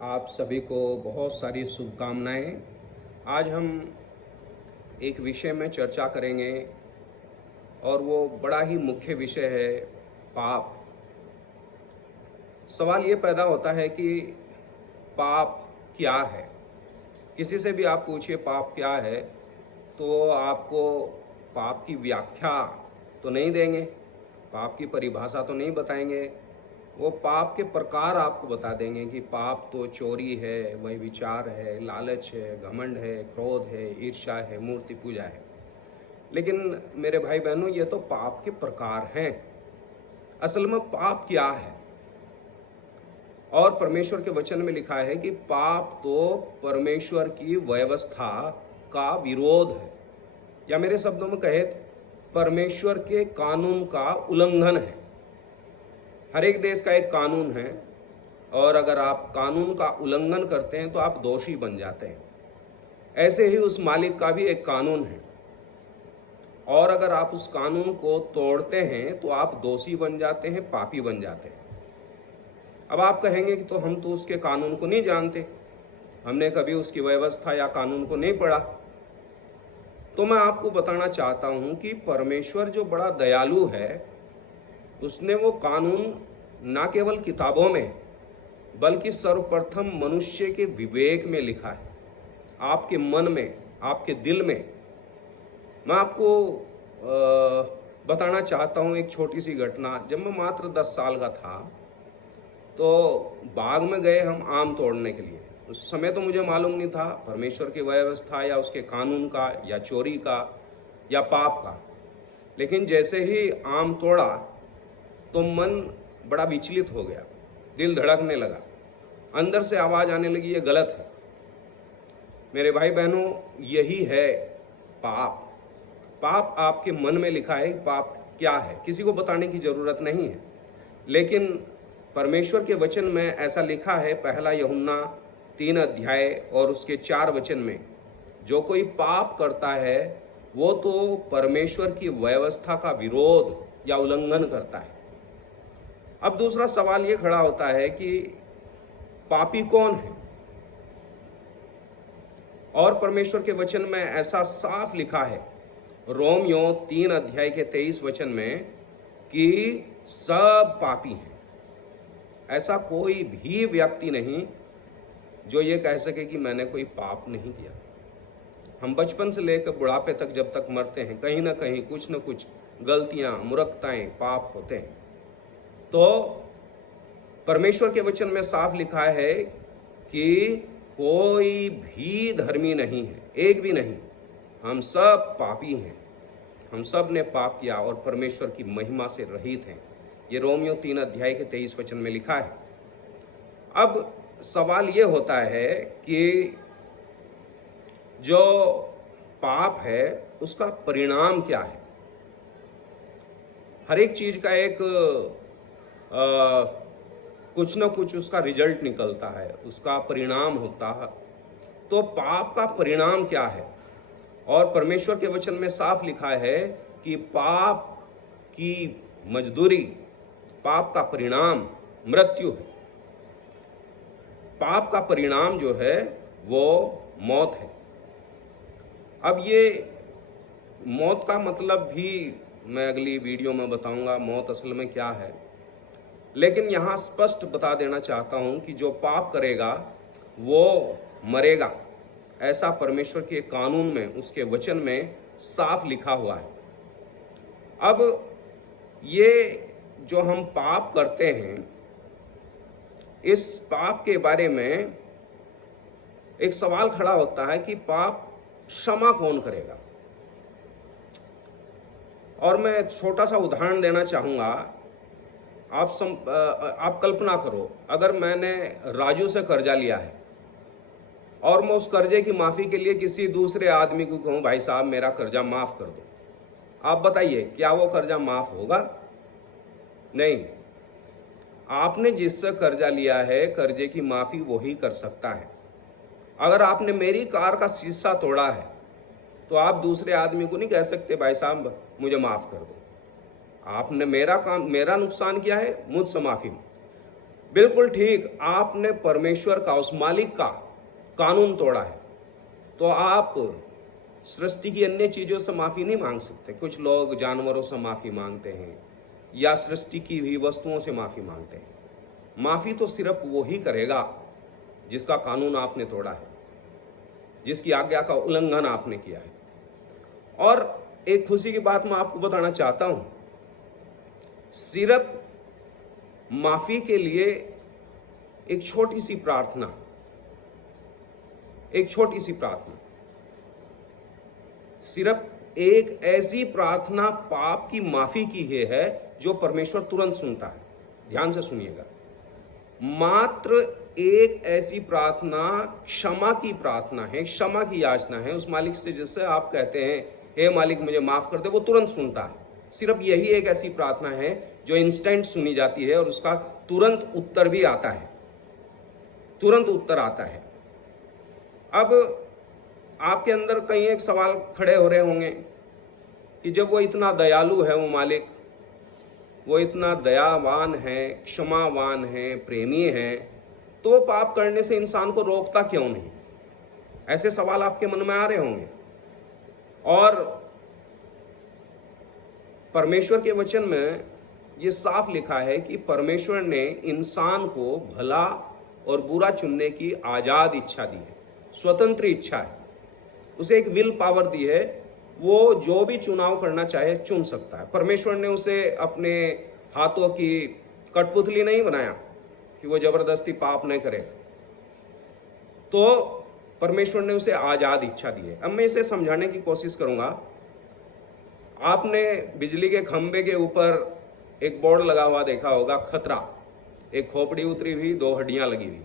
आप सभी को बहुत सारी शुभकामनाएं। आज हम एक विषय में चर्चा करेंगे और वो बड़ा ही मुख्य विषय है पाप। सवाल ये पैदा होता है कि पाप क्या है। किसी से भी आप पूछिए पाप क्या है तो आपको पाप की व्याख्या तो नहीं देंगे, पाप की परिभाषा तो नहीं बताएंगे। वो पाप के प्रकार आपको बता देंगे कि पाप तो चोरी है, वही विचार है, लालच है, घमंड है, क्रोध है, ईर्ष्या है, मूर्ति पूजा है। लेकिन मेरे भाई बहनों, ये तो पाप के प्रकार हैं। असल में पाप क्या है? और परमेश्वर के वचन में लिखा है कि पाप तो परमेश्वर की व्यवस्था का विरोध है, या मेरे शब्दों में कहे परमेश्वर के कानून का उल्लंघन है। हर एक देश का एक कानून है और अगर आप कानून का उल्लंघन करते हैं तो आप दोषी बन जाते हैं। ऐसे ही उस मालिक का भी एक कानून है और अगर आप उस कानून को तोड़ते हैं तो आप दोषी बन जाते हैं, पापी बन जाते हैं। अब आप कहेंगे कि तो हम तो उसके कानून को नहीं जानते, हमने कभी उसकी व्यवस्था या कानून को नहीं पढ़ा। तो मैं आपको बताना चाहता हूं कि परमेश्वर जो बड़ा दयालु है, उसने वो कानून ना केवल किताबों में बल्कि सर्वप्रथम मनुष्य के विवेक में लिखा है, आपके मन में, आपके दिल में। मैं आपको बताना चाहता हूँ एक छोटी सी घटना। जब मैं मात्र 10 साल का था तो बाग में गए हम आम तोड़ने के लिए। उस समय तो मुझे मालूम नहीं था परमेश्वर की व्यवस्था या उसके कानून का या चोरी का या पाप का। लेकिन जैसे ही आम तोड़ा तो मन बड़ा विचलित हो गया, दिल धड़कने लगा, अंदर से आवाज आने लगी, ये गलत है। मेरे भाई बहनों, यही है पाप। पाप आपके मन में लिखा है। पाप क्या है किसी को बताने की जरूरत नहीं है, लेकिन परमेश्वर के वचन में ऐसा लिखा है, पहला यूहन्ना 3 अध्याय और उसके 4 वचन में, जो कोई पाप करता है वो तो परमेश्वर की व्यवस्था का विरोध या उल्लंघन करता है। अब दूसरा सवाल ये खड़ा होता है कि पापी कौन है? और परमेश्वर के वचन में ऐसा साफ लिखा है रोमियो 3 अध्याय के 23 वचन में कि सब पापी हैं। ऐसा कोई भी व्यक्ति नहीं जो ये कह सके कि मैंने कोई पाप नहीं किया। हम बचपन से लेकर बुढ़ापे तक जब तक मरते हैं, कहीं ना कहीं कुछ न कुछ गलतियां, मूर्खताएं, पाप होते हैं। तो परमेश्वर के वचन में साफ लिखा है कि कोई भी धर्मी नहीं है, एक भी नहीं। हम सब पापी हैं, हम सब ने पाप किया और परमेश्वर की महिमा से रहित हैं। ये रोमियो 3 अध्याय के 23 वचन में लिखा है। अब सवाल ये होता है कि जो पाप है उसका परिणाम क्या है? हर एक चीज का एक कुछ न कुछ उसका रिजल्ट निकलता है, उसका परिणाम होता है। तो पाप का परिणाम क्या है? और परमेश्वर के वचन में साफ लिखा है कि पाप की मजदूरी, पाप का परिणाम मृत्यु है। पाप का परिणाम जो है वो मौत है। अब ये मौत का मतलब भी मैं अगली वीडियो में बताऊंगा, मौत असल में क्या है। लेकिन यहाँ स्पष्ट बता देना चाहता हूँ कि जो पाप करेगा वो मरेगा। ऐसा परमेश्वर के कानून में, उसके वचन में साफ लिखा हुआ है। अब ये जो हम पाप करते हैं, इस पाप के बारे में एक सवाल खड़ा होता है कि पाप क्षमा कौन करेगा? और मैं छोटा सा उदाहरण देना चाहूंगा। आप कल्पना करो, अगर मैंने राजू से कर्जा लिया है और मैं उस कर्जे की माफी के लिए किसी दूसरे आदमी को कहूं, भाई साहब मेरा कर्जा माफ कर दो, आप बताइए क्या वो कर्जा माफ होगा? नहीं। आपने जिससे कर्जा लिया है, कर्जे की माफी वही कर सकता है। अगर आपने मेरी कार का शीशा तोड़ा है तो आप दूसरे आदमी को नहीं कह सकते भाई साहब मुझे माफ कर दो। आपने मेरा नुकसान किया है, मुझसे माफी। बिल्कुल ठीक, आपने परमेश्वर का, उस मालिक का कानून तोड़ा है, तो आप सृष्टि की अन्य चीजों से माफी नहीं मांग सकते। कुछ लोग जानवरों से माफी मांगते हैं या सृष्टि की हुई वस्तुओं से माफी मांगते हैं। माफी तो सिर्फ वो ही करेगा जिसका कानून आपने तोड़ा है, जिसकी आज्ञा का उल्लंघन आपने किया है। और एक खुशी की बात मैं आपको बताना चाहता हूं, सिर्फ माफी के लिए एक छोटी सी प्रार्थना, एक छोटी सी प्रार्थना, सिर्फ एक ऐसी प्रार्थना पाप की माफी की है जो परमेश्वर तुरंत सुनता है। ध्यान से सुनिएगा, मात्र एक ऐसी प्रार्थना क्षमा की प्रार्थना है, क्षमा की याचना है उस मालिक से जिससे आप कहते हैं हे मालिक मुझे माफ कर दे, वो तुरंत सुनता है। सिर्फ यही एक ऐसी प्रार्थना है जो इंस्टेंट सुनी जाती है और उसका तुरंत उत्तर भी आता है, तुरंत उत्तर आता है। अब आपके अंदर कहीं एक सवाल खड़े हो रहे होंगे कि जब वो इतना दयालु है, वो मालिक, वो इतना दयावान है, क्षमावान है, प्रेमी है, तो पाप करने से इंसान को रोकता क्यों नहीं? ऐसे सवाल आपके मन में आ रहे होंगे। और परमेश्वर के वचन में ये साफ लिखा है कि परमेश्वर ने इंसान को भला और बुरा चुनने की आजाद इच्छा दी है, स्वतंत्र इच्छा है, उसे एक विल पावर दी है, वो जो भी चुनाव करना चाहे चुन सकता है। परमेश्वर ने उसे अपने हाथों की कठपुतली नहीं बनाया कि वो जबरदस्ती पाप नहीं करे, तो परमेश्वर ने उसे आजाद इच्छा दी है। अब मैं इसे समझाने की कोशिश करूंगा। आपने बिजली के खंभे के ऊपर एक बोर्ड लगा हुआ देखा होगा, खतरा, एक खोपड़ी उतरी हुई, 2 हड्डियां लगी हुई।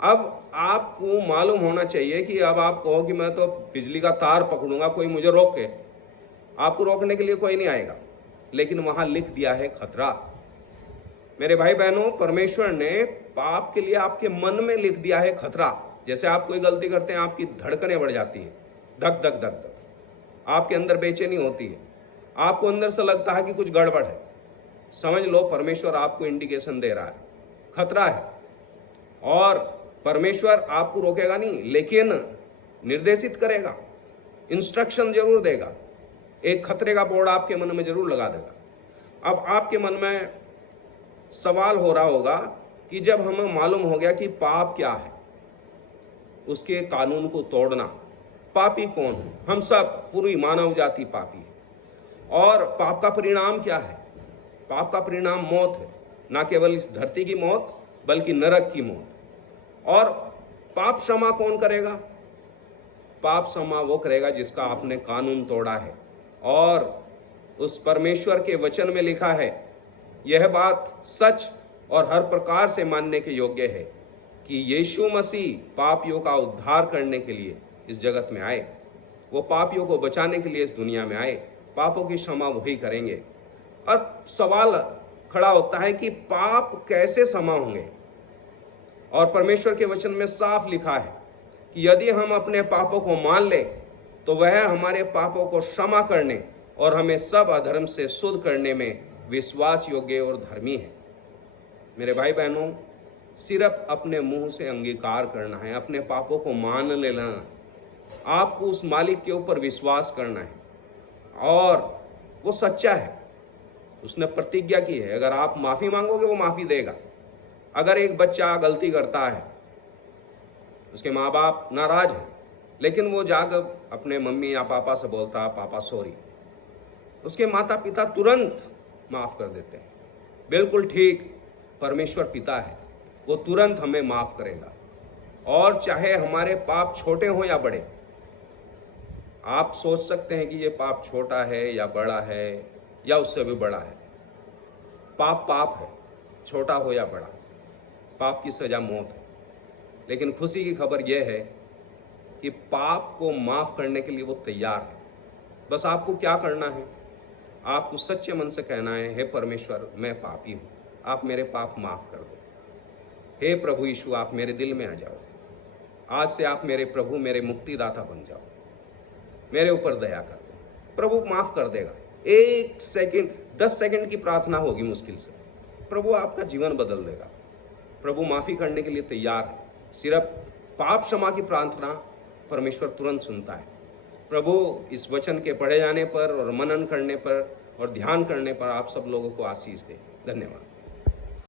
अब आपको मालूम होना चाहिए कि अब आप कहो कि मैं तो बिजली का तार पकड़ूंगा, कोई मुझे रोके, आपको रोकने के लिए कोई नहीं आएगा, लेकिन वहां लिख दिया है खतरा। मेरे भाई बहनों, परमेश्वर ने पाप के लिए आपके मन में लिख दिया है खतरा। जैसे आप कोई गलती करते हैं, आपकी धड़कनें बढ़ जाती हैं, धक धक धक धक, आपके अंदर बेचैनी होती है, आपको अंदर से लगता है कि कुछ गड़बड़ है। समझ लो परमेश्वर आपको इंडिकेशन दे रहा है, खतरा है। और परमेश्वर आपको रोकेगा नहीं, लेकिन निर्देशित करेगा, इंस्ट्रक्शन जरूर देगा, एक खतरे का बोर्ड आपके मन में जरूर लगा देगा। अब आपके मन में सवाल हो रहा होगा कि जब हमें मालूम हो गया कि पाप क्या है, उसके कानून को तोड़ना, पापी कौन है? हम सब, पूरी मानव जाति पापी है। और पाप का परिणाम क्या है? पाप का परिणाम मौत है, ना केवल इस धरती की मौत बल्कि नरक की मौत। और पाप क्षमा कौन करेगा? पाप क्षमा वो करेगा जिसका आपने कानून तोड़ा है। और उस परमेश्वर के वचन में लिखा है, यह बात सच और हर प्रकार से मानने के योग्य है कि यीशु मसीह पापियों का उद्धार करने के लिए इस जगत में आए। वो पापियों को बचाने के लिए इस दुनिया में आए, पापों की क्षमा वही करेंगे। अब सवाल खड़ा होता है कि पाप कैसे क्षमा होंगे? और परमेश्वर के वचन में साफ लिखा है कि यदि हम अपने पापों को मान लें तो वह हमारे पापों को क्षमा करने और हमें सब अधर्म से शुद्ध करने में विश्वास योग्य और धर्मी है। मेरे भाई बहनों, सिर्फ अपने मुंह से अंगीकार करना है, अपने पापों को मान लेना, आपको उस मालिक के ऊपर विश्वास करना है और वो सच्चा है, उसने प्रतिज्ञा की है। अगर आप माफी मांगोगे वो माफी देगा। अगर एक बच्चा गलती करता है, उसके माँ बाप नाराज हैं, लेकिन वो जाकर अपने मम्मी या पापा से बोलता है पापा सॉरी, उसके माता पिता तुरंत माफ कर देते हैं। बिल्कुल ठीक, परमेश्वर पिता है, वो तुरंत हमें माफ करेगा। और चाहे हमारे पाप छोटे हो या बड़े, आप सोच सकते हैं कि ये पाप छोटा है या बड़ा है या उससे भी बड़ा है। पाप पाप है, छोटा हो या बड़ा, पाप की सजा मौत है। लेकिन खुशी की खबर यह है कि पाप को माफ करने के लिए वो तैयार है। बस आपको क्या करना है? आपको सच्चे मन से कहना है, हे परमेश्वर मैं पापी हूँ, आप मेरे पाप माफ कर दो। हे प्रभु यीशु, आप मेरे दिल में आ जाओ। आज से आप मेरे प्रभु, मेरे मुक्तिदाता बन जाओ, मेरे ऊपर दया कर दो। प्रभु माफ कर देगा। 1 सेकंड, 10 सेकंड की प्रार्थना होगी मुश्किल से, प्रभु आपका जीवन बदल देगा। प्रभु माफ़ी करने के लिए तैयार है। सिर्फ पाप क्षमा की प्रार्थना परमेश्वर तुरंत सुनता है। प्रभु इस वचन के पढ़े जाने पर और मनन करने पर और ध्यान करने पर आप सब लोगों को आशीष दे। धन्यवाद।